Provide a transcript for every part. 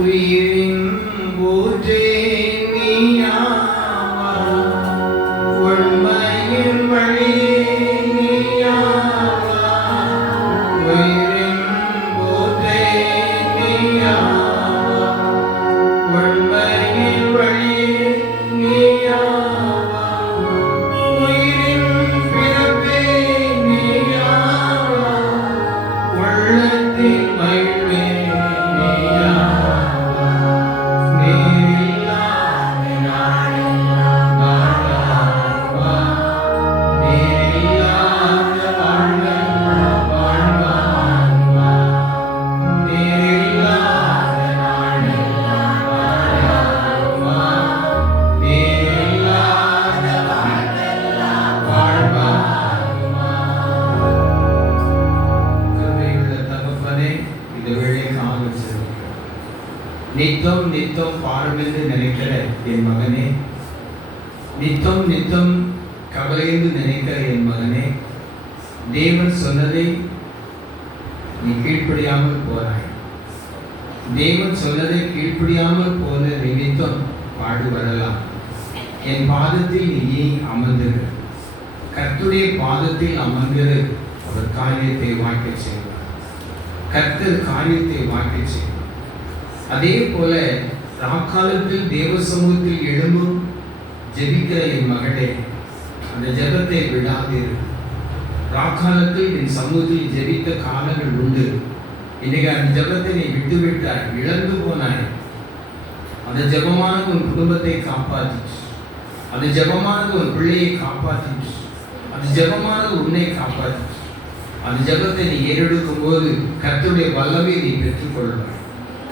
உயிரின் ஊற்றே நீயாவா, உண்மையின் வழியே நீயாவா, உயிரின் ஊற்றே நீயாவா, உண்மையின் வழியே நீயாவா, உயிரின் பிறப்பே நீயாவா, உள்ளத்தின் மகிழ்வே நித்தம் நித்தம் பாருமென்று நினைக்கிற என் மகனே, நித்தம் நித்தம் கவலைந்து நினைக்கிற என் மகனே, தேவன் சொன்னதை நீ கீழ்ப்படியாமல் போறாய். தேவன் சொன்னதை கீழ்ப்படியாமல் போன நிமித்தம் பாடு வரலாம். என் பாதத்தில் நீ அமர்ந்திரு. கர்த்தருடைய பாதத்தில் அமர்ந்திரு. அவர் காரியத்தை வாய்க்க செய்வார். கர்த்தர் காரியத்தை வாய்க்க செய்வார். அதே போல ராக்காலத்தில் தேவ சமூகத்தில் எழும்பும் ஜெபிக்கிற என் மகளே, அந்த ஜெபத்தை விடாதீர். ராக்காலத்தில் என் சமூகத்தில் ஜெபித்த காலங்கள் உண்டு. இன்னைக்கு அந்த ஜெபத்தை நீ விட்டுவிட்டாய், இழந்து போனாய். அந்த ஜெபமானது உன் குடும்பத்தை காப்பாற்றிச்சு. அந்த ஜெபமானது உன் பிள்ளையை காப்பாற்றிச்சு. அந்த ஜெபமானது உன்னை காப்பாற்றிச்சு. அந்த ஜெபத்தை நீ ஏறெடுக்கும் போது கர்த்தருடைய வல்லமையை நீ பெற்றுக்கொள்வாய்.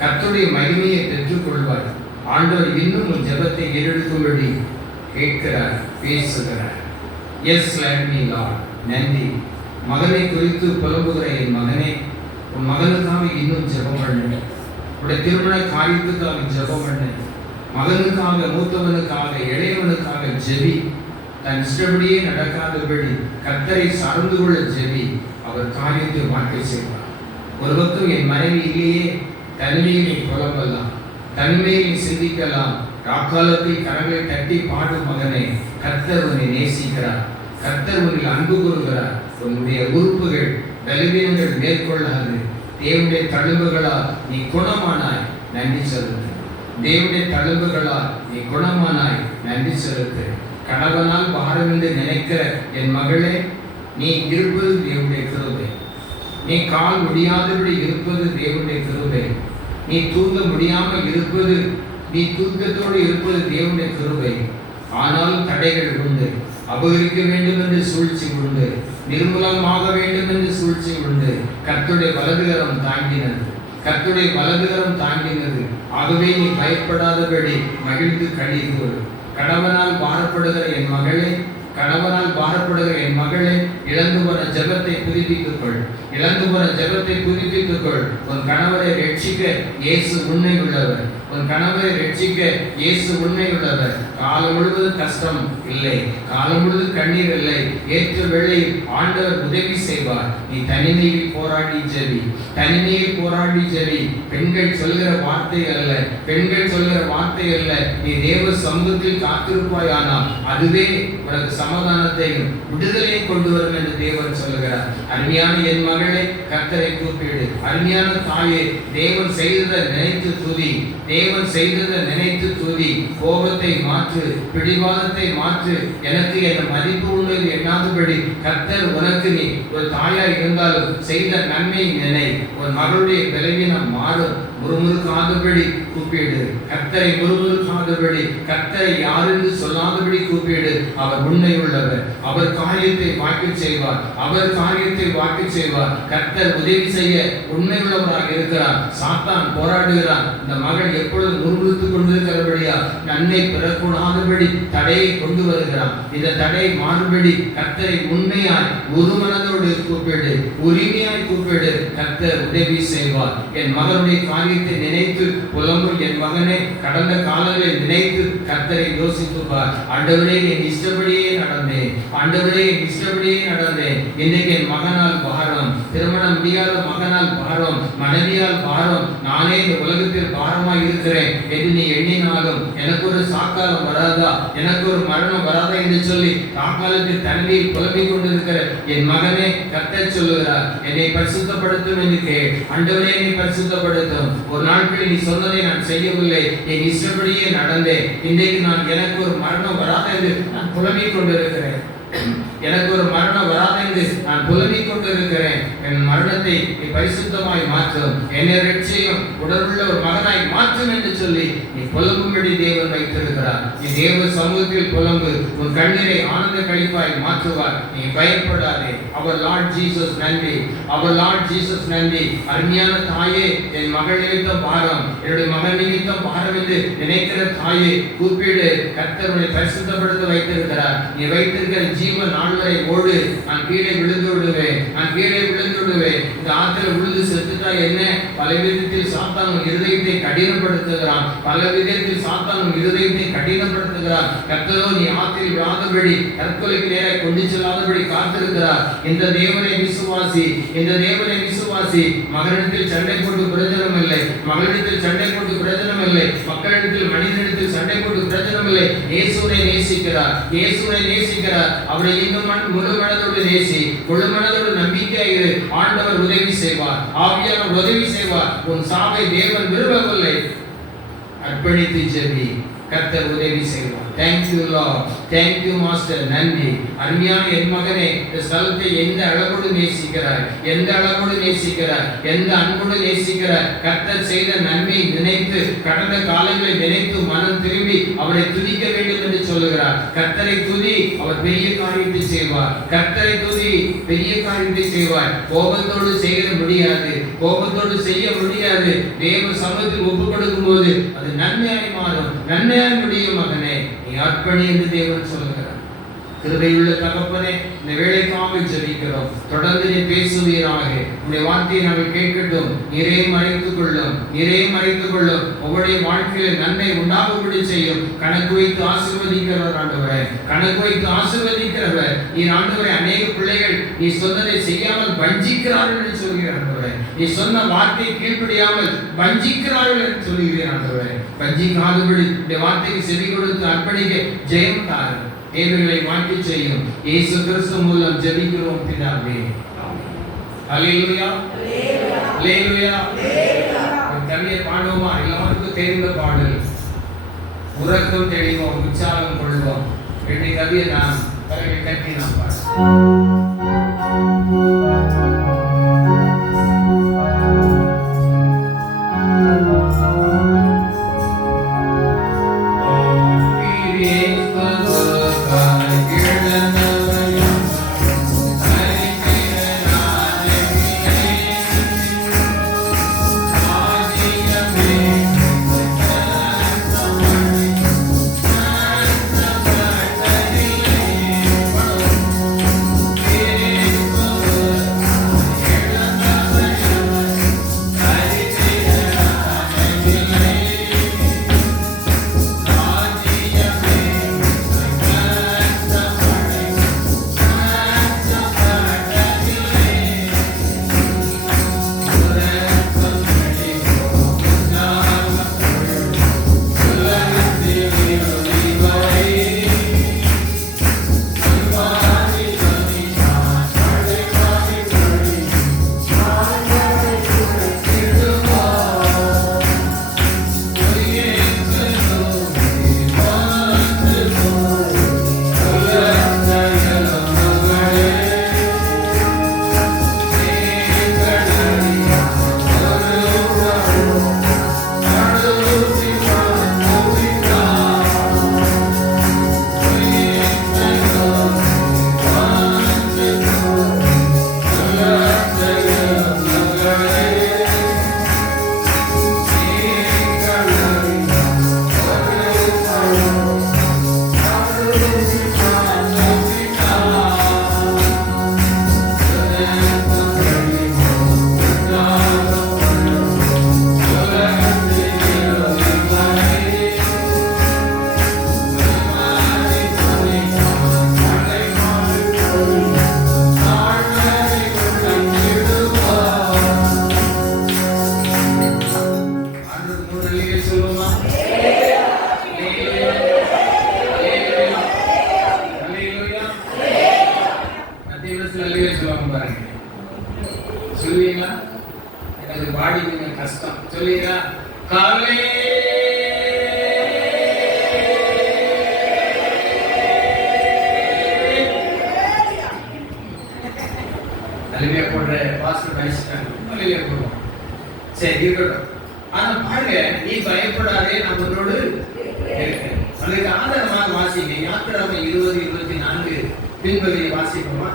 கர்த்தருடைய மகிமையை பெற்றுக்கொள்வார். ஆண்டவர் இன்னும் உன் ஜெபத்தை ஏறெடுக்கும்படி கேட்கிறார், பேசுகிறார். Yes land me Lord. நன்றி. மகனை குறித்து புலம்புகிற என் மகனே, உன் மகனுக்காக இன்னும் ஜெபம் பண்ணு. உடைய திருமண காரியத்துக்காக ஜெபம் பண்ணு. மகனுக்காக, மூத்தவனுக்காக, இளையவனுக்காக ஜெபி. தன் இஷ்டப்படியே நடக்காதபடி கர்த்தரை சார்ந்து கொள்ள ஜெபி. அவர் காரியத்தை வாக்கை செய்வார். ஒரு பக்கம் என் மனைவி இல்லையே, தனிமையை புலம்பலாம், தனிமையை சிந்திக்கலாம். ராக்காலத்தில் கரங்களை தட்டி பாடும் மகனே, கர்த்தர் உன்னை நேசிக்கிறார். கர்த்தர் உன்னில் அன்பு கூறுகிறார். உன்னுடைய உறுப்புகள் பலவீனங்கள் மேற்கொள்ளாது. தேவனுடைய தழும்புகளால் நீ குணமானாய், நன்றி செலுத்து. தேவனுடைய தழும்புகளால் நீ குணமானாய், நன்றி செலுத்து. கணவனால் பாரம் என்று நினைக்கிற என் மகளே, நீ இருப்பது தேவனுடைய கிருபை. நீ கால் முடியாதபடி இருப்பது தேவனுடைய கிருபை. நீ தூங்க முடியாமல் இருப்பது, நீ தூக்கத்தோடு இருப்பது தேவனுடைய கிருபை. ஆனாலும் தடைகள் உண்டு. அபகரிக்க வேண்டும் என்று சூழ்ச்சி உண்டு. நிர்மூலமாக வேண்டும் என்று சூழ்ச்சி உண்டு. கர்த்தருடைய வலதுகரம் தாங்கினது. கர்த்தருடைய வலதுகரம் தாங்கினது. ஆகவே நீ பயப்படாதபடி மகிழ்ந்து கழிவு. கணவனால் பாரப்படுகிற என் மகளே, கணவனால் பாரப்படுகிற என் மகளே, இழந்து போன ஜெபத்தை புதுப்பித்துக் கொள். இழந்து போன ஜெபத்தை புதுப்பித்துக் கொள். உன் கணவரை ரட்சிக்க இயேசு உண்மை உள்ளவர். உன் கணவரை ரட்சிக்க இயேசு உண்மை உள்ளவர். காலம் முழுவதும் கஷ்டம் இல்லை, காலம் முழுவதும் கண்ணீர் இல்லை. ஏற்ற வேளையில் ஆண்டவர் உதவி செய்வார். நீ தனிமையில் போராடி ஜெபி. தனிமையில் போராடி ஜெபி. பெண்கள் சொல்கிற வார்த்தை அல்ல, பெண்கள் சொல்கிற வார்த்தை அல்ல. நீ தேவ சமூகத்தில் காத்திருப்பாயானால் அதுவே உனக்கு சமாதானத்தையும் விடுதலையும் கொண்டு வரும் என்று தேவன் சொல்லுகிறார். அருமையான என் மகளே, கர்த்தரை கூப்பிடு. அருமையான தாயே, தேவன் செய்ததை நினைத்து துதி. தேவன் செய்ததை நினைத்து துதி. கோபத்தை மாற்று, பிடிவாதத்தை மாற்று. எனக்கு என் மதிப்பு உள்ளது எண்ணாதபடி கர்த்தர் உனக்கு, நீ ஒரு தாயார் இருந்தாலும் செய்த நன்மை நினை. உன் மகளுடைய பலவீனம் மாறும். முறுமுறுக்காதபடி கூப்பிடு. கர்த்தரை முறுமுறுக்காதபடி, கர்த்தரை யாரென்று சொல்லாதபடி கூப்பிடு. அவர் உண்மை உள்ளவர். அவர் காரியத்தை வாக்கு செய்வார். அவர் காரியத்தை வாக்கு செய்வார். கர்த்தர் உதவி செய்ய உண்மை உள்ளவராக இருக்கிறார். சாத்தான் போராடுகிறான். இந்த மகள் எப்பொழுது முறுமுறுத்துக் கொண்டிருக்கிறபடியா நன்மை பெறக்கூடாதபடி தடையை கொண்டு வருகிறான். இந்த தடை மாறுபடி கர்த்தரை உண்மையாய் ஒரு மனதோடு கூப்பிடு, உரிமையாய் கூப்பிடு. கர்த்தர் உதவி செய்வார். என் மகனுடைய காரியத்தை நினைத்து புலம்பும் என் மகனே, கடந்த காலங்களை நினைத்து கர்த்தரை யோசித்துப்பார். ஆண்டவரே, என் இஷ்டப்படியே நடந்தேன். ஆண்டவரே, என் இஷ்டப்படியே நடந்தேன். இன்னைக்கு என் மகனால் பாரம், திருமணம் முடியாத மகனால் பாரம், மனைவியால் பாரம், நானே இந்த உலகத்தில் பாரமாய் இருக்கிறேன் என்று நீ எண்ணினாலும் எனக்கு ஒரு சாக்காலம் வராதா, எனக்கு ஒரு மரணம் வராதா என்று சொல்லி தாக்காலத்தில் தன்மையில் புலம்பிக் கொண்டிருக்கிற என் மகனே, கர்த்தர் சொல்லுகிறார், என்னை பரிசுத்தப்படுத்தும் என்று கேள். ஆண்டவரே என்னை பரிசுத்தப்படுத்தும். ஒரு நாட்களில் நீ சொன்னதை நான் செய்யவில்லை, என் இஷ்டப்படியே நடந்தேன். இன்றைக்கு நான் எனக்கு ஒரு மரணம் வராத என்று நான் புலம்பிக் கொண்டிருக்கிறேன். எனக்கு ஒரு மரணம் வராது என்று நான் புலம்பிக் கொண்டிருக்கிறேன். என் மரணத்தை நீ பரிசுத்தமாய் மாற்றும், என்னை ரட்சியும், உடலுள்ள ஒரு மகனாய் மாற்றும் என்று சொல்லி நீ புலம்பும்படி தேவன் வைத்திருக்கிறார். நீ தேவ சமூகத்தில் புலம்பு, உன் கண்ணீரை ஆனந்த கழிப்பாய் மாற்றுவார். நீ பயப்படாதே. அவர் லார்ட் ஜீசஸ் நன்றி, அவர் லார்ட் ஜீசஸ் நன்றி. அருமையான தாயே, என் மகள் நிமித்தம் பாரம், என்னுடைய மகன் நிமித்தம் பாரம் என்று நினைக்கிற தாயே, கூப்பிடு. கர்த்தர் உன்னை பரிசுத்தப்படுத்த வைத்திருக்கிறார். நீ வைத்திருக்கிற ஜீவன் நாள் வரை ஓடு. நான் கீழே விழுந்து விடுவேன், நான் கீழே விழுந்து விடுவேன். இந்த ஆற்றில் விழுந்து செத்துட்டா என்ன? பல விதத்தில் சாத்தான் உன் இருதயத்தை கடினப்படுத்துகிறான், பல விதத்தில் சாத்தான் உன் இருதயத்தை கடினப்படுத்துகிறான். கர்த்தரோ நீ ஆற்றில் விழாதபடி, தற்கொலைக்கு நேராக கொண்டு செல்லாதபடி காத்திருக்கிறார். இந்த தேவனை விசுவாசி, இந்த தேவனை விசுவாசி. மகனிடத்தில் சண்டை போட்டு பிரயோஜனம் இல்லை, மகளிடத்தில் சண்டை போட்டு பிரயோஜனம் இல்லை, மக்களிடத்தில் மனிதனிடத்தில் சண்டை போட்டு பிரயோஜனம் இல்லை. இயேசுவை நேசிக்கிறார், இயேசுவை நேசிக்கிறார். அவரை இன்னும் முழு மனதோடு நேசி, முழு மனதோடு நம்பிக்கை இரு. ஆண்டவர் உதவி செய்வார், ஆவியானவர் உதவி செய்வார். உன் சாவை தேவன் விரும்பவில்லை. அர்ப்பணித்து ஜெபி, கர்த்தர் உதவி செய்வார். Thank you Lord, thank you Master. நன்றி. அருமையான என் மகனே, இந்த ஸ்தலத்தை எந்த அளவோடு நேசிக்கிறார், எந்த அளவோடு நேசிக்கிறார், எந்த அன்போடு நேசிக்கிறார். கர்த்தர் செய்த நன்மை நினைத்து, கடந்த காலங்களை நினைத்து மனம் திரும்பி அவரை துதிக்க வேண்டும் என்று சொல்லுகிறார். கர்த்தரை துதி, அவர் பெரிய காரியத்தை செய்வார். கர்த்தரை துதி, பெரிய காரியத்தை செய்வார். கோபத்தோடு செய்ய முடியாது, கோபத்தோடு செய்ய முடியாது. தேவ சமூகத்தில் ஒப்பு கொடுக்கும் போது அது நன்மையாய் மாறும், நன்மையாய் முடியும். மகனே, நீ அர்ப்பணி என்று தேவன் சொல்லுகிறார். கிருபையுள்ள தகப்பனே, இந்த வேளைக்காக ஜெபிக்கிறோம். தொடர்ந்து நீ பேசுவீராக. உம்முடைய வார்த்தையை நாங்கள் கேட்கட்டும். நீரே மறைத்துக் கொள்ளும், நீரே மறைத்துக் கொள்ளும். உங்களுடைய வாழ்க்கையில் நன்மை உண்டாகும்படி செய்யும். கணக்கு வைத்து ஆசீர்வதிக்கிறவர் ஆண்டவரே, கணக்கு வைத்து ஆசீர்வதிக்கிறவர். நீ ஆண்டவரே, அநேக பிள்ளைகள் நீ சொன்னதை செய்யாமல் வஞ்சிக்கிறார்கள் என்று சொல்கிறார் ஆண்டவரே. நீ சொன்ன வார்த்தை கீழ்ப்படியாமல் வஞ்சிக்கிறார்கள் என்று சொல்கிறீர் ஆண்டவரே. வஞ்சிக்காதபடி இந்த வார்த்தைக்கு செவி கொடுத்து அர்ப்பணிக்க ஜெயம் தாரும். தேவர்களை மாற்றி செய்யும். இயேசு கிறிஸ்து மூலம் ஜெபிக்கிறோம் பிதாவே. ஹல்லேலூயா, ஹல்லேலூயா. கவியை பாடுவோமா? எல்லாருக்கும் தெரிந்த பாடல். உறக்கம் தெளிவோம், உற்சாகம் கொள்வோம். ரெண்டு கவியை நாம் கரங்களை கட்டி நாம் பாடுவோம். காலே அலுமையா போடுற பாஸ்டர் பேசிட்டாங்க. அலுமையா போடுவோம். சரி இருக்கட்டும். ஆனா பாருங்க, நீ பயப்படாதே, நான் உன்னோடு இருக்கிறேன். அதுக்கு ஆதாரமாக வாசிங்க. யாத்திராகமம் 20-24 பின்பகுதியை வாசிப்போமா?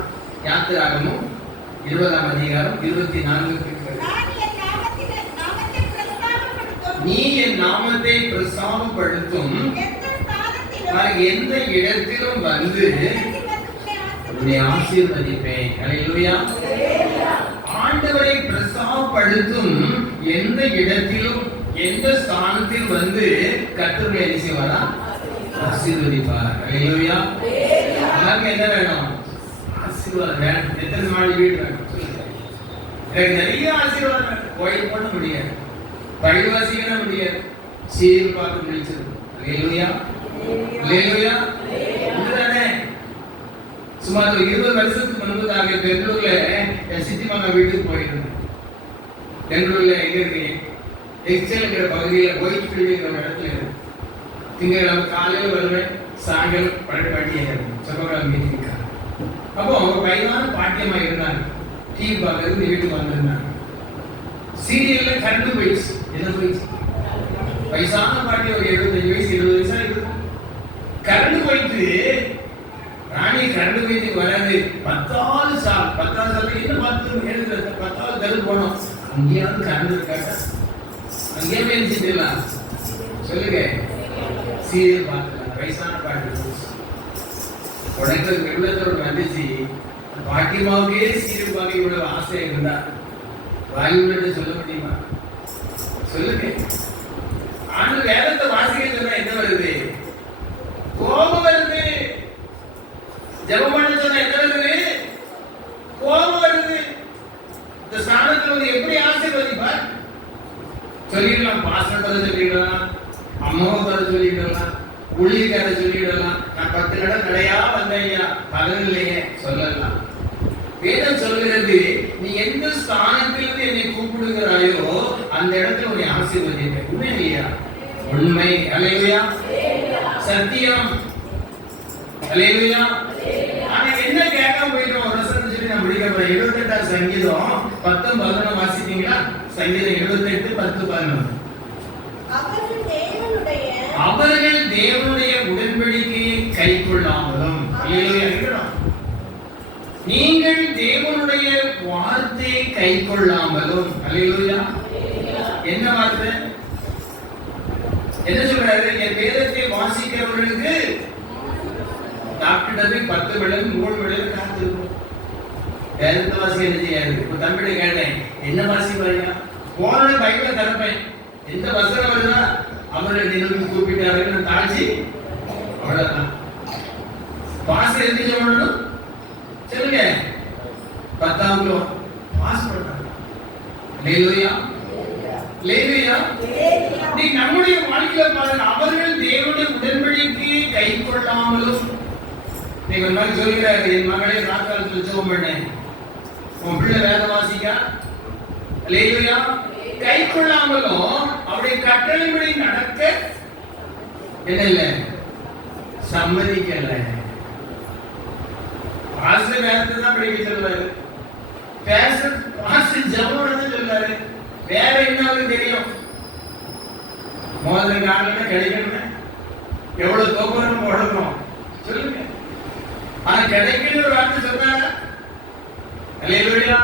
யாத்திராகமம் 20ஆம் அதிகாரம் 24 நீ என் நாமத்தை பிரஸ்தாபப்படுத்தும் எந்த இடத்திலும் வந்து உன்னை ஆசீர்வதிப்பேன். அல்லேலூயா. ஆண்டவரை பிரஸ்தாபப்படுத்தும் எந்த இடத்திலும் எந்த ஸ்தானத்தில் வந்து கர்த்தரை என்ன செய்வாரா? ஆசீர்வதிப்பார். அல்லேலூயா. எல்லாருக்கும் என்ன வேணும்? ஆசீர்வாதம் வேணும். எத்தனை நாள் வீடு வேணும்? எனக்கு நிறைய ஆசீர்வாதம் வேணும். கோயில் பண்ண முடியாது, பழிவாசிக்க முடியாது, சீர் பார்க்க முடிச்சது. அல்லேலூயா. அல்லேலூயா. இதுதானே. சுமார் 20 வருஷத்துக்கு முன்பதாக பெங்களூர்ல என் சித்தி மாமா வீட்டுக்கு போயிருந்தேன். பெங்களூர்ல எங்க இருக்கீங்க? எக்ஸல்ங்கிற பகுதியில் ஒயிட்ஃபீல்டுங்கிற இடத்துல இருக்கு. திங்கட்கிழமை காலையில் வருவேன், சாயங்காலம் 12 மணி செவ்வாய்க்கிழமை மீட்டிங். அப்போ அவங்க வயதான பாட்டியமா இருந்தாங்க. டிவி பார்க்கறது வீட்டுக்கு வந்திருந்தாங்க. சீரியல்ல கரண்ட் போயிடுச்சு. என்ன போயிடுச்சு? வயசான பாட்டி ஒரு 75 வயசு 20 வயசா இருக்கும். கரண்ட் போயிட்டு ராணி கரண்ட் போயிட்டு வராது. 10வது சால் என்ன பார்த்து எழுதுறது? 10வது தெரு போனோம். அங்கேயாவது கரண்ட் இருக்காட்டா? அங்கேயே பேசிட்டுலாம் சொல்லுங்க. சீரியல் பார்த்துக்கலாம். வயசான பாட்டி உடனே வெள்ளத்தோடு வந்துச்சு. பாட்டிமாவுக்கே சீரியல் பார்க்க இவ்வளவு ஆசை இருந்தா வாயுன்னு சொல்ல முடியுமா? சொல்லுங்க. ஆனா வேதத்தை வாசிக்க சொன்னா என்ன வருது? கோபம் வருது. ஜெபம் பண்ண சொன்னா என்ன வருது? கோபம் வருது. இந்த ஸ்தானத்துல வந்து எப்படி ஆசீர்வதிப்பார்? சொல்லிடலாம். பாஸ்டர் தர சொல்லிடலாம், அம்மாவை தர சொல்லிடலாம், ஊழியக்கார சொல்லிடலாம். நான் 10 இடம் கடையா வந்தையா பலனில்லையே சொல்லலாம். வேதம் சொல்கிறது, நீ எந்த ஸ்தானத்திலிருந்து என்னை கூப்பிடுகிறாயோ அந்த இடத்துல உன்னை ஆசீர்வதிப்பேன். உண்மை இல்லையா? உண்மை. அல்லேலூயா. சத்தியம். அல்லேலூயா. ஆனா என்ன கேட்காம போயிட்டோம்? ஒரு வசனம் சொல்லி நான் முடிக்க போறேன். 78ஆம் சங்கீதம் 10-11 வாசித்தீங்களா? சங்கீதம் 78:10-11. அவர்கள் தேவனுடைய உடன்படிக்கையை கைக்கொள்ளாமலும், நீங்கள் தேவனுடைய வார்த்தையை கைக்கொள்ளாமலும். அல்லேலூயா. என்ன வார்த்தை? என்ன சொல்றாரு? என் வேதத்தை வாசிக்கிறவர்களுக்கு டாக்டர் 10 விடல் 3 விடல் காத்திருக்கும். வேதத்தை வாசிக்க என்ன செய்யாது? இப்ப தம்பிட கேட்டேன், என்ன வாசிப்பாங்க? போன பைபிளை திறப்பேன். எந்த வசனம் வருதா அவரை நினைவு கூப்பிட்டார்கள், நான் தாழ்ச்சி அவ்வளவுதான். பாஸ் எழுதி சொல்லணும். சொல்லுங்க. 10ஆம் கிலோ பாஸ் பண்ணாங்க. அல்லேலூயா. அல்லேலூயா. நீ நம்முடைய வாழ்க்கையில பாருங்க, அவர்கள் தேவனுடைய உடன்படிக்கையை கைக்கொள்ளாமலும். நீங்க ஒரு நாள் சொல்கிறாரு, என் மகளே ராக்காலத்தில் ஜெபம் பண்ணேன், உன் பிள்ளை வேத வாசிக்கா. அல்லேலூயா. கைக்கொள்ளாமலும் அவருடைய கட்டளைப்படி நடக்க என்ன இல்ல சம்மதிக்கல. பாஸ்டர் வேதத்தை தான் படிக்க சொல்றாரு, பாஸ்டர் ஜெபம் சொல்றாரு. வேற என்ன தெரியும்? முதல்ல காரணம் கிடைக்கணும். எவ்வளவு தோப்பரம் உடணும் சொல்லுங்க. ஆனா கிடைக்கணும் ஒரு வார்த்தை சொல்றாங்க. அல்லேலூயா.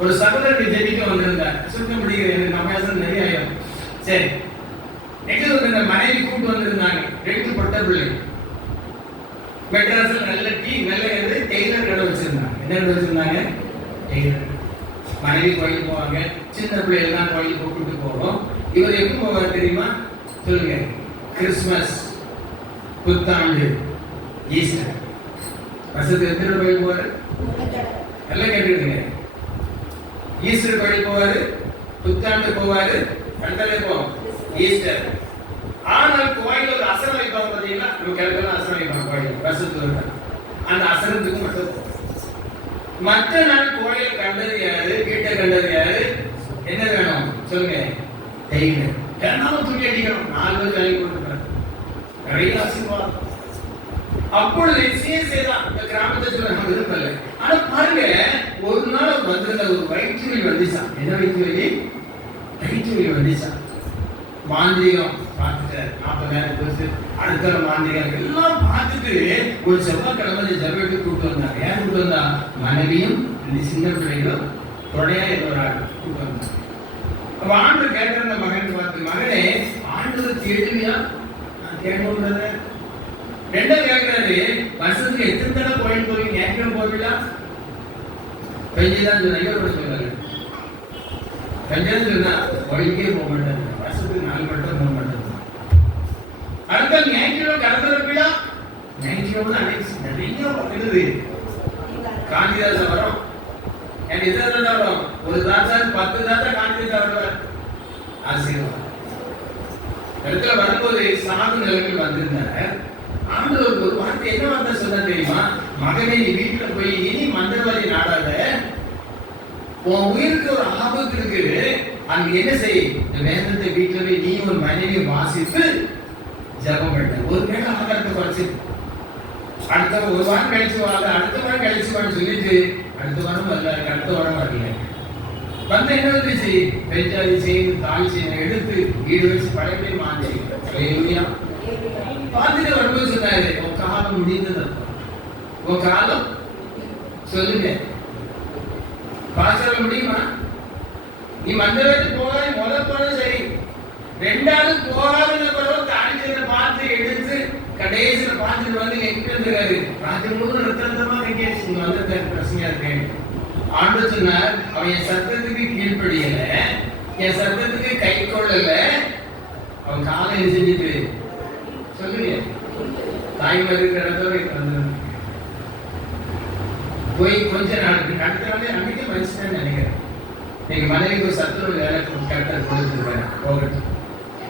ஒரு சகோதரனை ஜெபிக்க வந்திருந்தார். சுத்த முடிகிறது, நம்ம பேசுறது நிறைய ஆயிரம். சரி, எங்க மனைவி கூட்டு வந்திருந்தாங்க. 2 பொட்ட பிள்ளை. மெட்ராஸ்ல நல்ல டீ நல்ல டெய்லர் கடை வச்சிருந்தாங்க. என்ன கடை வச்சிருந்தாங்க? டெய்லர். மனைவி கோயிலுக்கு போவாங்க, சின்ன பிள்ளைகள் தான் கோயிலுக்கு கூப்பிட்டு போவோம். இவர் எப்போ போவார் தெரியுமா? சொல்லுங்க. கிறிஸ்துமஸ், புத்தாண்டு, ஈஸ்டர். வருஷத்துக்கு எத்தனை கோயில் போவாரு? எல்லாம் கேட்டுருங்க. ஈஸ்டர் கோயில் போவாரு, புத்தாண்டு போவாரு, அடுத்தது போவோம் ஈஸ்டர். ஆனால் கோயில் ஒரு அசரம் வைப்பாங்க பார்த்தீங்கன்னா, நம்ம கிழக்கெல்லாம் அசரம் வைப்பாங்க கோயில் வருஷத்துக்கு. அந்த அசரத்துக்கு மட்டும் போவோம். மற்ற நாள் கோயில் கண்டது யாரு? வீட்டை கண்டது யாரு? என்ன வேணும் சொல்லுங்க? டெய்லர் தினமும் துணி அடிக்கணும், 4 பேர் வேலைக்கு கொடுக்குறாரு, நிறைய ஆசீர்வாதம். அப்பொழுது சிஎஸ்ஏ தான் இந்த கிராமத்தை சொல்ல நம்ம விரும்பல. ஆனா பாருங்க, ஒரு நாள் வந்திருந்த ஒரு வயிற்று வலி வந்துச்சான். என்ன வயிற்று வலி? வயிற்று வலி வந்துச்சான். மாந்திரிகம் பார்த்துட்டாரு, 40,000 பேருக்கு அடுத்த மாந்திரிகம் எல்லாம் பார்த்துட்டு ஒரு செவ்வாய்க்கிழமை ஜபத்துக்கு கூப்பிட்டு வந்தாங்க. ஏன் கூப்பிட்டு வந்தா? மனைவியும் 2 சின்ன பிள்ளைகளும் தொடையா ஒரு ஆள் கூப்பிட்டு வந்தாங்க. அப்ப ஆண்டு கேட்கிற அந்த மகன் பார்த்து, மகனே ஆண்டு தேடுவியா? நான் தேடக்கூடாது. 2 கேட்கிறாரு, வருஷத்துக்கு எத்தனை தடவை கோயில் போவீங்க? ஞாயிற்றுக்கிழமை போவீங்களா? பெஞ்சதான் சொன்ன சொன்னாரு. பெஞ்சதான் சொன்னா கோயிலுக்கே போக மாட்டாங்க, வருஷத்துக்கு 4 மட்டும் போக மாட்டாங்க. அடுத்த ஞாயிற்றுக்கிழமை கடந்திருப்பீங்களா? ஞாயிற்றுக்கிழமை நிறைய வருது. காந்திதாச வரும், என் இதில் வரும். ஒரு தாத்தா 10 தாத்தா காந்திதாசா வருவார். ஆசீர்வாதம் இடத்துல வரும்போது சாது நிலைமையில் வந்திருந்தாரு. ஆண்டவர் ஒரு வார்த்தை, என்ன வார்த்தை சொன்னா தெரியுமா? மகனே, நீ வீட்டுல போய் இனி மந்திரவாதி நாடாத, உன் உயிருக்கு ஒரு ஆபத்து இருக்கு. அங்க என்ன செய்? இந்த வேதத்தை வீட்டுல போய் நீ ஒரு மனைவியை வாசித்து ஜபம் பண்ண. ஒரு வேளை ஆகாரத்தை குறைச்சு அடுத்த ஒரு வாரம் கழிச்சு வாங்க, அடுத்த வாரம் கழிச்சு வான்னு சொல்லிட்டு அடுத்த வாரம் வரல, அடுத்த வாரம் வரல. வந்து என்ன வந்துச்சு? பெஞ்சாதி செய்து தாய் செய்ய எடுத்து வீடு வச்சு பழைய மாந்தி பார்த்துட்டு வரும்போது சொன்னாரு, உன் காலம் முடிந்தது. உன் காலம் சொல்லுங்க, பாசல முடியுமா? நீ மந்திரத்துக்கு போகாத, முதல் போனது சரி, 2வது போகாத தாய்ச்சலை பார்த்து எடுத்து கடைசியில பார்த்துட்டு வந்து எங்க இருக்காரு? ராத்திரி முழு ரத்தமா கேட்டு வந்து பிரச்சனையா இருக்கேன். ஆண்டு சொன்னார், அவன் என் சத்தத்துக்கு கீழ்ப்படியல, என் சத்தத்துக்கு கை கொள்ளல, அவன் காலை செஞ்சுட்டு சொல்லுங்க, தாய்மார் இருக்கிற போய் கொஞ்ச நாளுக்கு அடுத்த நாளே அன்னைக்கு மனுஷன் நினைக்கிறேன். நீங்க மனைவிக்கு ஒரு சத்துணவு வேலை கரெக்டா கொடுத்துருவேன் போகட்டும்.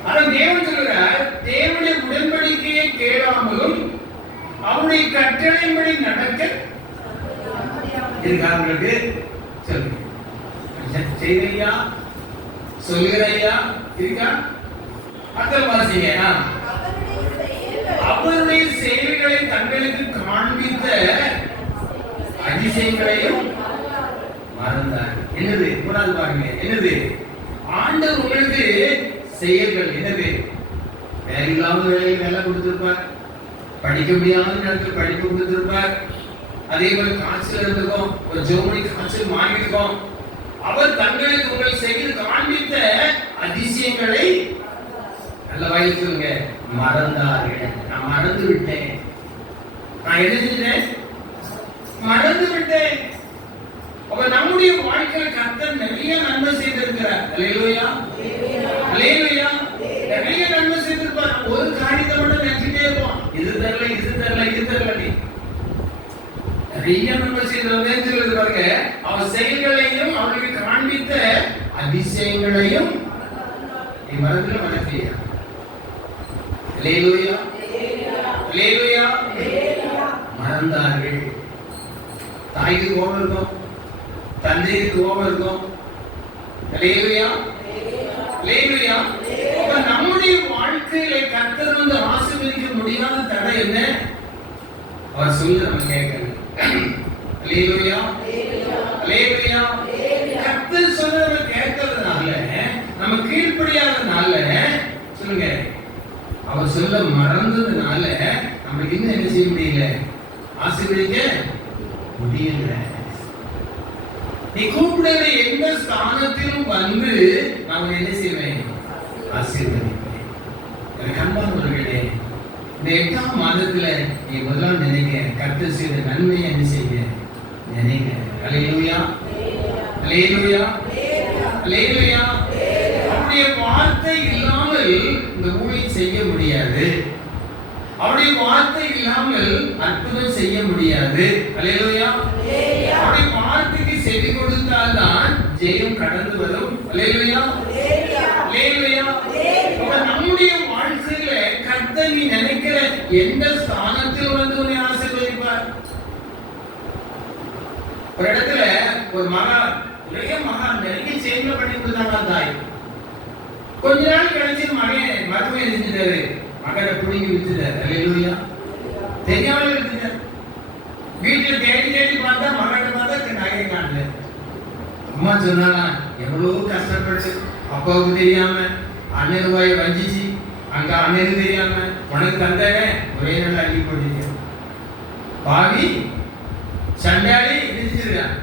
ஆனா தேவன் சொல்கிறார், தேவனுடைய உடன்படிக்கையை கேளாமலும் அவருடைய கட்டளைப்படி நடக்க இருக்காங்களுக்கு சொல்லுங்க. செய்தையா சொல்லுகிறையா இருக்கா? அத்தல் வாசிங்க. அவருடைய செயல்களை தங்களுக்கு காண்பித்த அதிசயங்களையும் மறந்தார். என்னது? கூடாது பாருங்க. என்னது? ஆண்டவர் உங்களுக்கு செயல்கள் என்னது? வேலை இல்லாத வேலையில் வேலை கொடுத்திருப்பார், படிக்க முடியாத நேரத்தில் படிப்பு கொடுத்திருப்பார். அதே போல காய்ச்சல் இருந்திருக்கும், ஒரு ஜெர்மனி காய்ச்சல் மாறியிருக்கும். அவர் தங்களுக்கு உங்கள் செயல் காண்பித்த அதிசயங்களை நல்ல வாயில் சொல்லுங்க, மறந்தார்கள். நான் மறந்து விட்டேன். நான் என்ன செஞ்சேன்? மறந்து விட்டேன். அப்ப நம்முடைய வாழ்க்கையில் கர்த்தர் நிறைய நன்மை செய்திருக்கிறார். அல்லேலூயா, அல்லேலூயா. நிறைய நன்மை செய்திருப்பார். ஒரு காரியத்தை மட்டும் நினைச்சிட்டே இருப்போம், இது தரல, இது தரல, இது தரல. நிறைய நன்மை செய்திருந்தாரு பாருங்க. அவர் செயல்களையும் அவருக்கு காண்பித்த அதிசயங்களையும் மறந்துல மனசியா. அல்லேலூயா, அல்லேலூயா. மறந்தார்கள். தாய்க்கு கோபம் இருக்கும், தந்தைக்கு கோபம் இருக்கும். அல்லேலூயா, அல்லேலூயா. அப்ப நம்முடைய வாழ்க்கையில கர்த்தர் வந்து ஆசீர்வதிக்க முடியாத தடை என்ன? அவர் சொல்ல நம்ம கேட்கணும். அல்லேலூயா, அல்லேலூயா. கர்த்தர் சொல்ல நம்ம கேட்கறதுனால, நம்ம கீழ்ப்படியாதனால, சொல்லுங்க, அவர் சொல்ல மறந்ததுனால நமக்கு இன்னும் என்ன செய்ய முடியல? ஆசீர்வதிக்க முடியல. நீ கூப்பிடுற எந்த ஸ்தானத்திலும் வந்து நான் என்ன செய்வேன்? ஆசீர்வதிப்பேன். எனக்கு அன்பானவர்களே, இந்த 8ஆம் மாதத்துல நீ முதலாம் நினைக்க, கர்த்தர் செய்த நன்மையை என்ன செய்ய நினைக்க. அல்லேலூயா, அல்லேலூயா, அல்லேலூயா. அவருடைய வார்த்தை இல்லாமல் இந்த ஊழியம் செய்ய முடியாது. அவருடைய வார்த்தை இல்லாமல் அற்புதம் செய்ய முடியாது. அல்லேலூயா. அவருடைய வார்த்தைக்கு செவி கொடுத்தால் தான் ஜெயம் கடந்து வரும். அல்லேலூயா, அல்லேலூயா. நம்முடைய வாழ்க்கையில கர்த்தர் நீ நினைக்கிற எந்த ஸ்தானத்தில் வந்து உன்னை ஆசீர்வதிப்பார். ஒரு இடத்துல ஒரு மகா, நிறைய மகா நிறைய செயல்கள் பண்ணி கொடுத்தாங்க. தாய் கொஞ்ச நாள் கழிச்சு மகன் செஞ்சுட்டாரு, மகனை பிடிங்கி வித்துட்டாரு. அல்லேலூயா. தெரியாமலே வித்துட்டாரு. வீட்டுல தேடி தேடி பார்த்தா மகனை பார்த்தா நகையை காணல. அம்மா சொன்னாங்க, எவ்வளவு கஷ்டப்பட்டு அப்பாவுக்கு தெரியாம அண்ணன் ரூபாயை வஞ்சிச்சு, அங்க அண்ணனுக்கு தெரியாம உனக்கு தந்தவன் ஒரே நாள் அள்ளி போட்டீங்க. பாவி சண்டாளி இருந்துருக்கான்.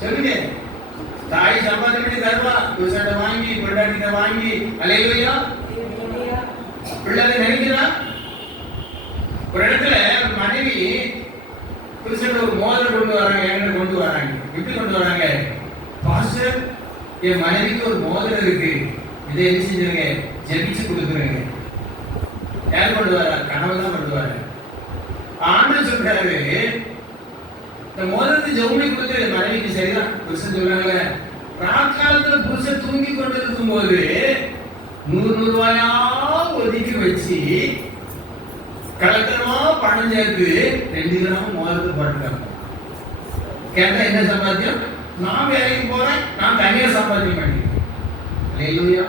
சொல்லுங்க, தாய் சம்பாதிக்க பண்ணி தருவா, புருஷனை வாங்கி பொண்டாட்டிட்ட வாங்கி. அல்லேலூயா. பிள்ளைங்க நினைக்கிறான். ஒரு இடத்துல மனைவி புருஷன் ஒரு மோதிரம் கொண்டு வராங்க, என்கிட்ட கொண்டு வராங்க. எப்படி கொண்டு வராங்க? பாஸ்டர், என் மனைவிக்கு ஒரு மோதிரம் இருக்கு, இதை என்ன செஞ்சுருங்க, ஜெபிச்சு கொடுக்குறேங்க. யார் கொண்டு வரா? கணவன் தான் கொண்டு வர. ஆண்டு சொல்றாரு, இந்த மோதிரத்தை ஜவுளி கொடுக்குறது மனைவிக்கு சரிதான். புருஷன் சொல்றாங்க, ராக்காலத்துல புருஷன் தூங்கி கொண்டு இருக்கும் போது 100 ரூபாயா ஒதுக்கி வச்சு கலெக்டரமா பணம் சேர்த்து 2 கிராம் மோதிரத்தை போட்டுருக்காங்க. கேட்டா என்ன சம்பாத்தியம்? நான் வேலைக்கு போறேன், நான் தனியா சம்பாதிக்க மாட்டேன். அல்லேலூயா.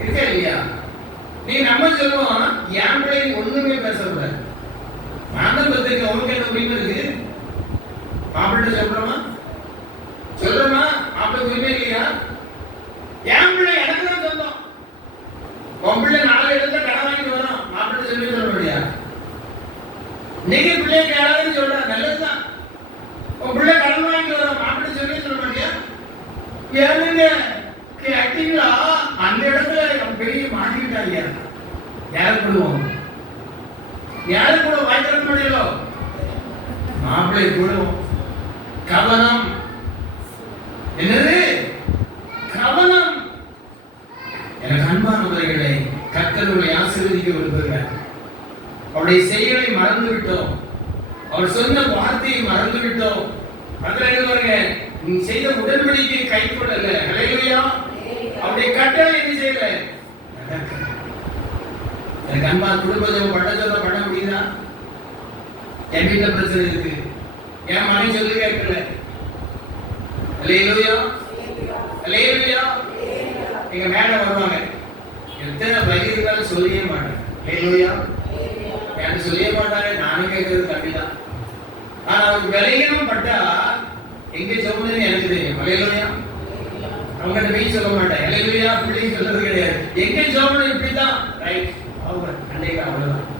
இருக்கா இல்லையா? நீ நம்ம சொல்லுவோம், என் பிள்ளை ஒண்ணுமே பேசக்கூடாது. மாந்தம் பத்திரிக்கை உனக்கு என்ன உரிமை இருக்கு? மாப்பிள்ளை சொல்றோமா? மாப்பிள்ளை உரிமை இல்லையா? என் பிள்ளை எனக்கு தான் சொந்தம். உன் பிள்ளை 4 இடத்துல கடன் வாங்கிட்டு வரும், மாப்பிள்ளை சொல்லி சொல்ல முடியா? நீங்க பிள்ளைய கேளாதுன்னு சொல்ற, நல்லதுதான். உன் பிள்ளை கடன் வாங்கிட்டு வரும், மாப்பிள்ளை சொல்லி சொல்ல முடியா? ஏனுங்க கேட்டீங்களா? அந்த இடத்துல பெரிய மாட்டிக்கிட்டாங்க. யாரு கூடுவோம்? யாரு கூட வாய்த்திருக்க முடியல? மாப்பிள்ளை கூடுவோம். கவனம். என்னது கவனம்? எனக்கு அன்பானவர்களே, கர்த்தர் உங்களை ஆசீர்வதிக்க விரும்புகிறார். அவருடைய செயலை மறந்து விட்டோம், அவர் சொன்ன வார்த்தையை மறந்து விட்டோம். அதுல என்ன, நீ செய்த உடன்படிக்கை கை கொள்ளல. அல்லேலூயா. அவருடைய கட்டளை என்ன செய்யல? எனக்கு அன்பா குடும்பத்தை பண்ண முடியுதா? என் வீட்டுல பிரச்சனை இருக்கு, என் மனைவி சொல்லி கேட்கல. அல்லேலூயா. அல்லேலூயா. எங்க மேல வருவாங்க, எத்தனை வழி இருந்தாலும் சொல்லவே மாட்டேன். அல்லேலூயா. எனக்கு சொல்லவே மாட்டாங்க, நானும் கேட்கறது கம்மிதான். ஆனா அவருக்கு விலையினும் பட்டா எங்க சொல்லுன்னு எனக்கு தெரியும். அல்லேலூயா. அவங்க போய் சொல்ல மாட்டேன். அல்லேலூயா. பிள்ளைங்க சொல்றது கிடையாது, எங்க சொல்லணும் இப்படிதான். ரைட். அவ்வளவுதான்.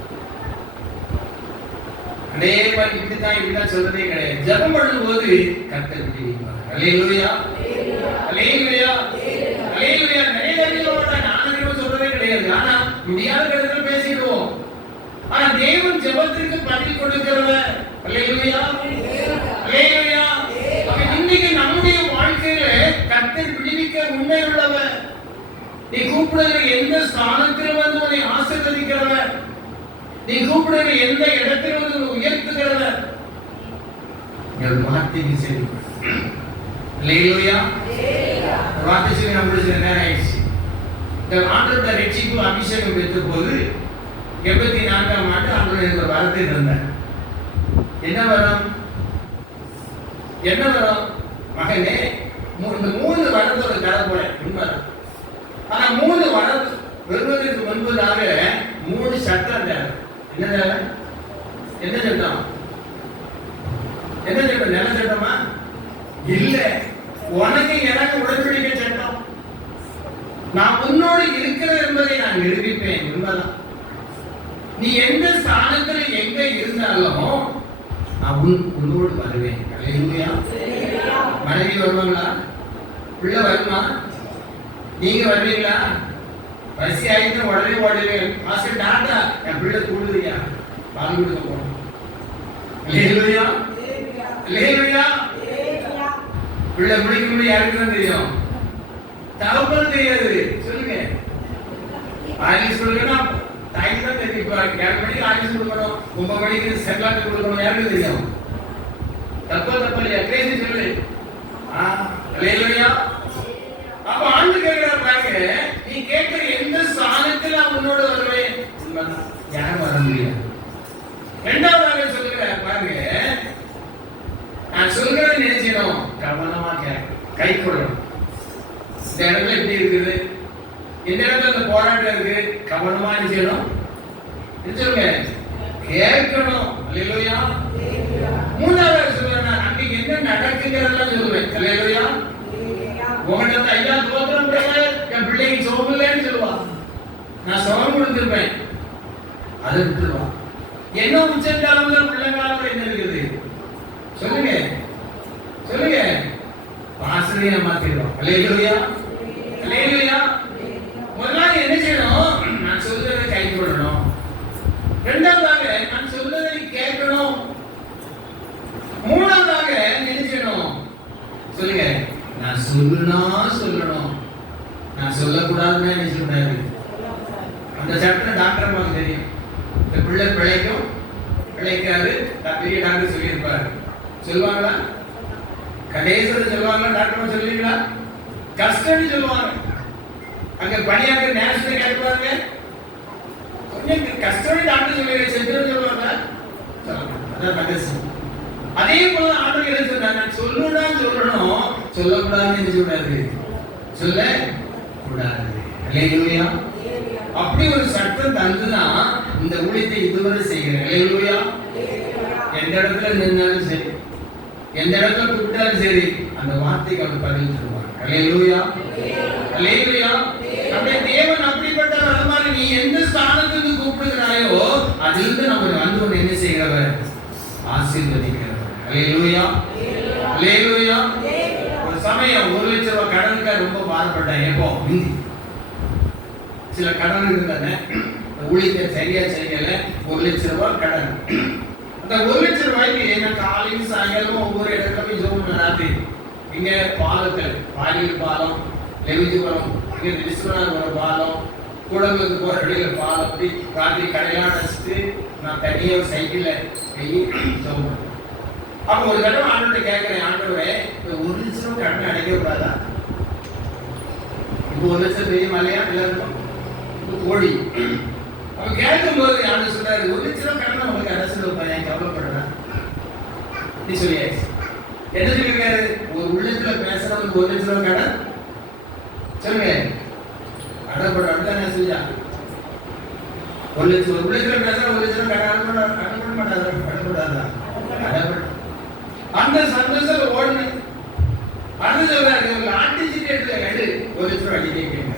இப்படிதான் சொல்றதே கிடையாது. ஜெபம் பண்ணும் போது கர்த்தர் விடுவிப்பார். அல்லேலூயா. அல்லேலூயா. அல்லேலூயா. நிறைய நானும் சொல்றதே கிடையாது. ஆனா முடியாத இடத்துல பேசிடுவோம். ஆனா தேவன் ஜெபத்திற்கு பதில் கொடுக்கிறவர். அல்லேலூயா. அல்லேலூயா. இன்னைக்கு நம்முடைய வாழ்க்கையில கர்த்தர் விடுவிக்க உண்மை உள்ளவர். நீ கூப்பிடுற எந்த ஸ்தானத்தில் வந்து உன்னை ஆசீர்வதிக்கிறவர், நீ கூப்பிடுற எந்த இடத்தில் வந்து உயர்த்துகிறவர். வார்த்தைக்கு சரி. அல்லேலூயா. வார்த்தை சொல்லி நம்மளுக்கு நேரம் ஆயிடுச்சு. இந்த ஆண்டோட ரட்சிப்பு அபிஷேகம் பெற்ற போது 84ஆம் ஆண்டு ஆண்டோட இந்த வரத்தை தந்தார். என்ன வரம்? என்ன வரம்? மகனே, இந்த 3 வரத்தோட கதை போல உண்மைதான். ஆனா 3 வரம் வருவதற்கு முன்பதாக 3 சட்டம் தேவை. என்ன தேவை? என்ன சட்டம்? என்ன சட்டம்? நல்ல சட்டமா? இல்ல, உனக்கு எனக்கு உடன்படிக்கை சட்டம். நான் உன்னோடு இருக்கிறது என்பதை நான் நிரூபிப்பேன். உண்மைதான். நீ எந்த ஸ்தானத்தில் எங்க இருந்தாலும் நான் உன்னோடு வருவேன். அல்லேலூயா. மனைவி வருவாங்களா? பிள்ளை வருமா? நீங்க வருவீங்களா? பசி ஆயிட்டு உடனே ஓடுவீங்க. மாஸ்டர் டாட்டா, என் பிள்ளை கூடுதுயா, பால் கொடுக்க போறோம். அல்லேலூயா. அல்லேலூயா. பிள்ளை முடிக்க முடியும். யாருக்கு தான் தெரியும்? தகப்பனும் தெரியாது. சொல்லுங்க. ஆயுஷ் கொடுக்கணும்னா தாய்க்கு தான் தெரியும். இப்போ 7 மணிக்கு ஆயுஷ் கொடுக்கணும், 9 மணிக்கு செல்லாட்டு கொடுக்கணும். யாருக்கு தெரியும்? தப்பா இல்லையா? பேசி சொல்லு. அல்லேலூயா. அப்ப ஆண்டு கேட்கிற பாருங்க, நீ கேட்கிற எந்த ஸ்தானத்தில் நான் உன்னோட வருவேன். யாரும் வர முடியாது. 2வது சொல்லுகிற பாருங்க, நான் சொல்கிறத நினைச்சோம், கவனமா கை கொள்ளணும். இந்த இடத்துல எப்படி இருக்கு? இந்த இடத்துல இந்த போராட்டம் இருக்கு, கவனமா என்ன செய்யணும்? சொல்லுங்க, கேட்கணும். அல்லேலூயா. மூணாவது சொல்லுவேன், அன்னைக்கு என்ன நடக்குங்கிறதெல்லாம் சொல்லுவேன். அல்லேலூயா. உங்கள்கிட்ட ஐயா தோத்திரம் என் பிள்ளைக்கு சோகம் இல்லைன்னு சொல்லுவான், நான் சோகம் கொடுத்துருப்பேன், அதை விட்டுருவான். என்ன உச்சக்காலம்ல பிள்ளைங்காலம் என்ன இருக்குது? சொல்லுங்க சொல்லுங்க. ஆசிரியை மாத்திடுவோம். அல்லேலூயா அல்லேலூயா. முதலாவது என்ன செய்யணும்? நான் சொல்றதை கை கொள்ளணும். இரண்டாவதாக நான் சொல்றதை கேட்கணும். மூணாவதாக என்ன செய்யணும்? சொல்லுங்க, நான் சொல்லுனா சொல்லணும், நான் சொல்லக்கூடாதுன்னு என்ன சொல்றாரு? அந்த சட்டம் டாக்டர் அம்மாவுக்கு தெரியும். இந்த பிள்ளை பிழைக்கும் பிழைக்காது பெரிய டாக்டர் சொல்லியிருப்பாரு. சொல்லுவாங்களா? கடைசியில் சொல்லுவாங்களா? டாக்டர் சொல்லுவீங்களா? கஷ்டம்னு சொல்லுவாங்க. அங்க பணியாற்ற நேஷனல் கேட்பாங்க, கொஞ்சம் கஷ்டம் டாக்டர் சொல்லி செஞ்சு சொல்லுவாங்க. அதான் ரகசியம். அதே போல ஆண்டவர் என்ன சொன்னார்? நான் சொல்லணும் சொல்லணும், சொல்லக்கூடாதுன்னு சொல்றாரு, சொல்ல கூடாது. அல்லேலூயா. அப்படி ஒரு சட்டம் தந்துதான் இந்த ஊழியத்தை இதுவரை செய்கிறேன். அல்லேலூயா. எந்த இடத்துல நின்னாலும் சரி, எந்த இடத்துல கூப்பிட்டாலும் சரி, அந்த வார்த்தைக்கு அவர் பதில் தருவார். அல்லேலூயா அல்லேலூயா. அப்படியே தேவன் அப்படிப்பட்ட வரமாறு நீ எந்த ஸ்தானத்துக்கு கூப்பிடுகிறாயோ அதிலிருந்து நம்ம வந்து என்ன செய்கிறவர்? ஆசீர்வதிக்கிறவர். அல்லேலூயா அல்லேலூயா. ஒரு சமயம் 1 லட்சம் ரூபாய் கடனுக்காக ரொம்ப பாடுபட்டேன். எப்போ சில கடன் இருந்தானே, ஊழியத்தை சரியா செய்யல, 1 லட்சம் ரூபாய் கடன். அந்த 1 லட்சம் ரூபாய்க்கு என்ன காலையும் சாயங்காலம் ஒவ்வொரு இடத்துல போய் ஜோம் பண்ணாது. இங்க பாலத்தில் பாலியல் பாலம், லெவிஜிபுரம், இங்க விஸ்வநாதபுரம் பாலம், குடம்புக்கு போற வழியில பாலம், அப்படி ராத்திரி கடையெல்லாம் அடைச்சிட்டு நான் தனியாக ஒரு சைக்கிள்ல போய் ஜோம் பண்ணேன். அப்போ ஒரு தடவை ஆண்டோட கேட்கிறேன், ஆண்டோட 1 லட்சம் கடன் அடைக்க கூடாதா? இப்போ 1 லட்சம் பெரிய மலையா எல்லாருக்கும் ஓடி அவன் கேட்கும் போது ஆண்டு சொல்றாரு, 1 லட்சம் கடன் உங்களுக்கு அரசு பையன் கவலைப்படுறேன் நீ சொல்லியாச்சு. என்ன சொல்லியிருக்காரு? ஒரு உள்ளத்துல பேசுறவங்களுக்கு 1 லட்சம் கடன் சொல்லுங்க, அடப்படாது என்ன செஞ்சா? 1 லட்சம் ஒரு உள்ளத்துல பேசுற 1 லட்சம் கடன் அடப்பட மாட்டாது, அடப்படாதா? அடப்பட அந்த சந்தோஷத்துல ஓடுன அது சொல்றாரு, லாட்டி சீட்டு எடு 1 லட்சம் அடிக்க கேட்க.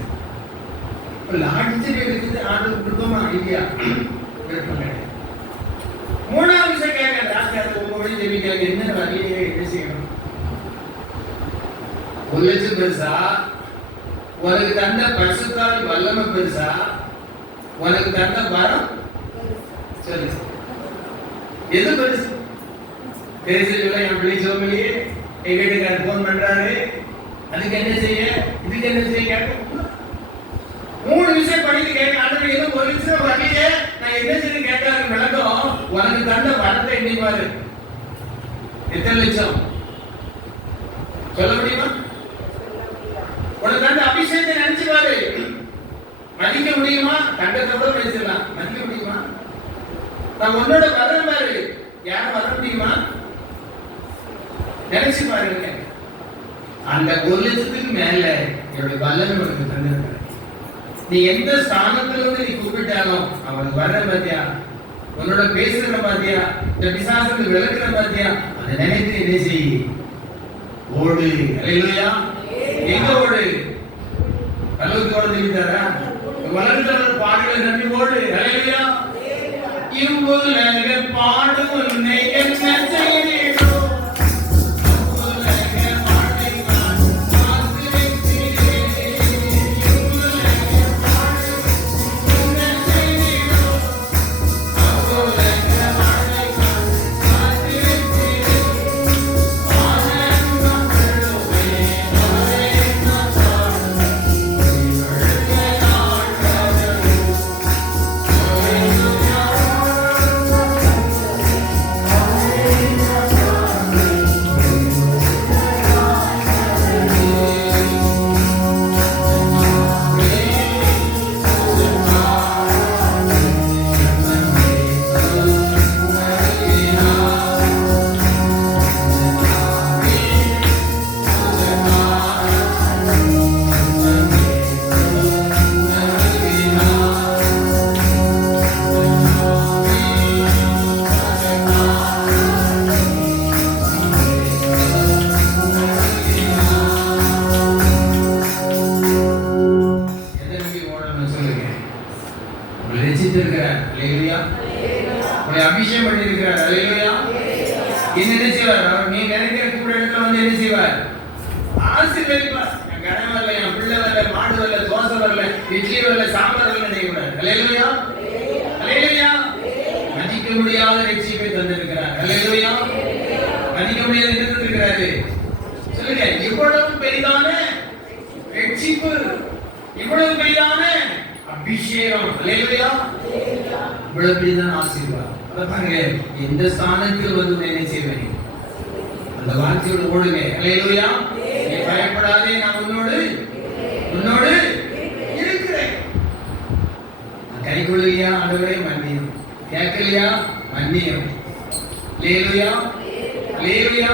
லாட்டி சீட்டு எடுத்து ஆண்டு கொடுத்தோமா இல்லையா? மூணாவது விஷயம் கேட்க, ராசியாருக்கு ஒவ்வொரு ஜெபிக்க என்ன வழியை என்ன செய்யணும்? 1 லட்சம் பெருசா, உனக்கு தந்த பரிசுத்தால் வல்லமை பெருசா, உனக்கு தந்த வரம் சொல்லு, எது பெருசு? பெருசு சொல்ல என் பிள்ளை சோமிலியே என் வீட்டுக்காரர் போன் பண்றாரு, அதுக்கு என்ன செய்ய, இதுக்கு என்ன செய்ய கேட்க. 3 விஷயம் படித்து கேட்க. ஆண்டு ஏதோ 1 லட்சம் வகையே நான் என்ன செய்ய கேட்காரு விளக்கம். உனக்கு தந்த வரத்தை எண்ணிப்பாரு, எத்தனை லட்சம் சொல்ல முடியுமா? உனக்கு தந்த அபிஷேகத்தை நினைச்சு பாரு, மதிக்க முடியுமா? தங்கத்தை கூட பேசலாம், மதிக்க முடியுமா? நான் உன்னோட வரம் பாரு, யாரும் வர முடியுமா? நினைச்சு பாருங்க. அந்த 1 லட்சத்துக்கு மேல என்னுடைய வல்லமை உனக்கு தந்திருக்க. நீ எந்த ஸ்தானத்துல இருந்து நீ கூப்பிட்டாலும் அவனுக்கு வர்ற பாத்தியா, உன்னோட பேசுற பாத்தியா, இந்த பிசாசுக்கு விளக்குற பாத்தியா, அதை நினைத்து என்ன செய்? ஓடு. அல்லேலூயா. எங்க ஓடு? கல்லூரிக்கு ஓட தெரியுதாரா? வளர்ந்தவர் பாடலை நம்பி ஓடு. அல்லேலூயா. இவ்வுலக பாடும் உன்னை என்ன செய்தோ? Amen. இருக்கிறார். அல்லேலூயா. உங்களை அபிஷேகம் பண்ணி இருக்கிறார். அல்லேலூயா. என்ன செய்வார்? அவர் நீ நினைக்கிற கூட இடத்துல வந்து என்ன செய்வார்? ஆசீர்வதிப்பார். என் கணவன் வரல, என் பிள்ளை வரல, மாடு வரல, தோசை வரல, இட்லி வரல, சாம்பார் வரல நினைக்கிறார். அல்லேலூயா. அல்லேலூயா. மதிக்க முடியாத ரட்சிப்பை தந்திருக்கிறார். அல்லேலூயா. மதிக்க முடியாத என்ன தந்திருக்கிறாரு? சொல்லுங்க. இவ்வளவு பெரிதான ரட்சிப்பு, இவ்வளவு பெரிதான அபிஷேகம். அல்லேலூயா. இவ்வளவு பெரிதான ஆசீர்வாதம். அதான் எந்த ஸ்தானத்தில் வந்து என்ன செய்வேன்? அந்த வார்த்தையோடு ஓடுங்க. அல்லேலூயா. நீ பயப்படாதே, நான் உன்னோடு இருக்கிறேன். கை கொள்ளையா ஆண்டவரே மன்னியும், கேட்கலையா மன்னியும். அல்லேலூயா. அல்லேலூயா.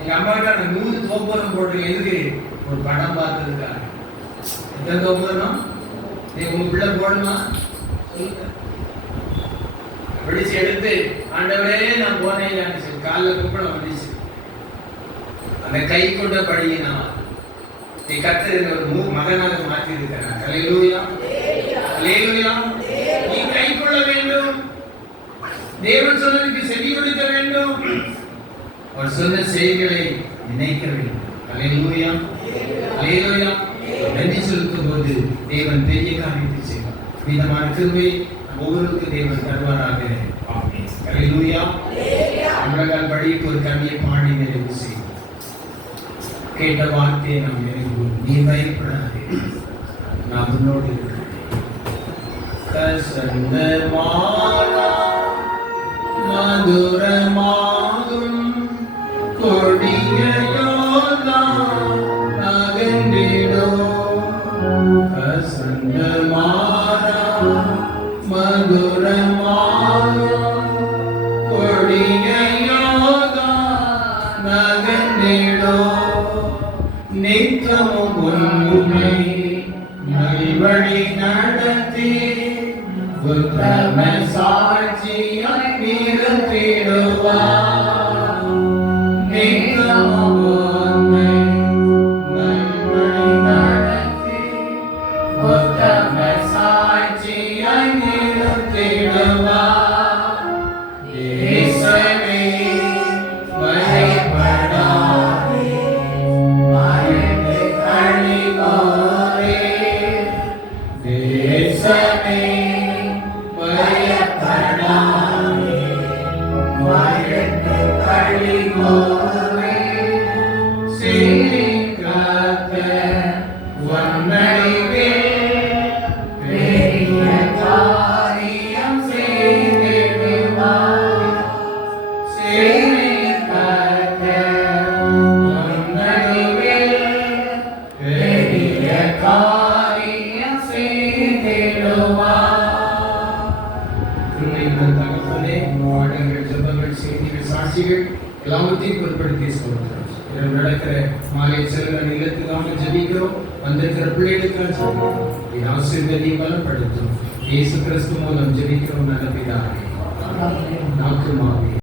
எங்க அம்மாட்ட 100 தோப்புரம் போட்டு எதுக்கு? ஒரு படம் பார்த்ததுக்காக. எத்தனை தோப்புரம்? நீ உங்க பிள்ளை போடுமா? பிடிச்சு எடுத்து ஆண்டவரே நான் போனேன் காலில் கும்பிட வந்துச்சு. அந்த கை கொண்ட படியினால் நீ கர்த்தர் ஒரு மகனாக மாற்றி இருக்கிறார். அல்லேலூயா. அல்லேலூயா. நீ கை கொள்ள வேண்டும். தேவன் சொன்னதுக்கு செவி கொடுக்க வேண்டும். அவர் சொன்ன செய்திகளை நினைக்க வேண்டும். அல்லேலூயா. அல்லேலூயா. நன்றி செலுத்தும் போது தேவன் பெரிய காரியத்தை செய்வார். விதமான கிருபை ஒவ்வொருவருக்கும் தேவன் தருவாராக. ஆமென். அல்லேலூயா. நம்மளால் படிக்கு ஒரு கவியை பாடி நிறைவு செய்யும். கேட்ட வார்த்தையை நாம் நினைவு. நீ பயப்படாதே, நான் உன்னோடு இருக்கிறேன். கசந்தமானா மதுரமாகும் கொடிய யோதா நகண்டிடோ. கசந்தமானா மதுரமாகும் கொடிய யோதா நகண்டிடோ. நித்தமும் உன்னை நல்வழி நடத்தி உத்தம சாட்சியாய் நிறுத்திடுவார். நித்தமும் உன்னை நல்வழி நடத்தி உத்தம சாட்சியாய் நிறுத்திடுவார். இயேசுவே பயப்படாதே, எல்லாவற்றையும் பொருட்படுத்தி சொல்கிறோம். நடக்கிற மாலை சில நிலத்துக்காக ஜெபிக்கிறோம். வந்திருக்கிற பிள்ளைகளுக்காக ஆசீர்வதியும் பலப்படுத்தும். இயேசு கிறிஸ்து மூலம் ஜெபிக்கிறோம் நல்ல பிதாவே.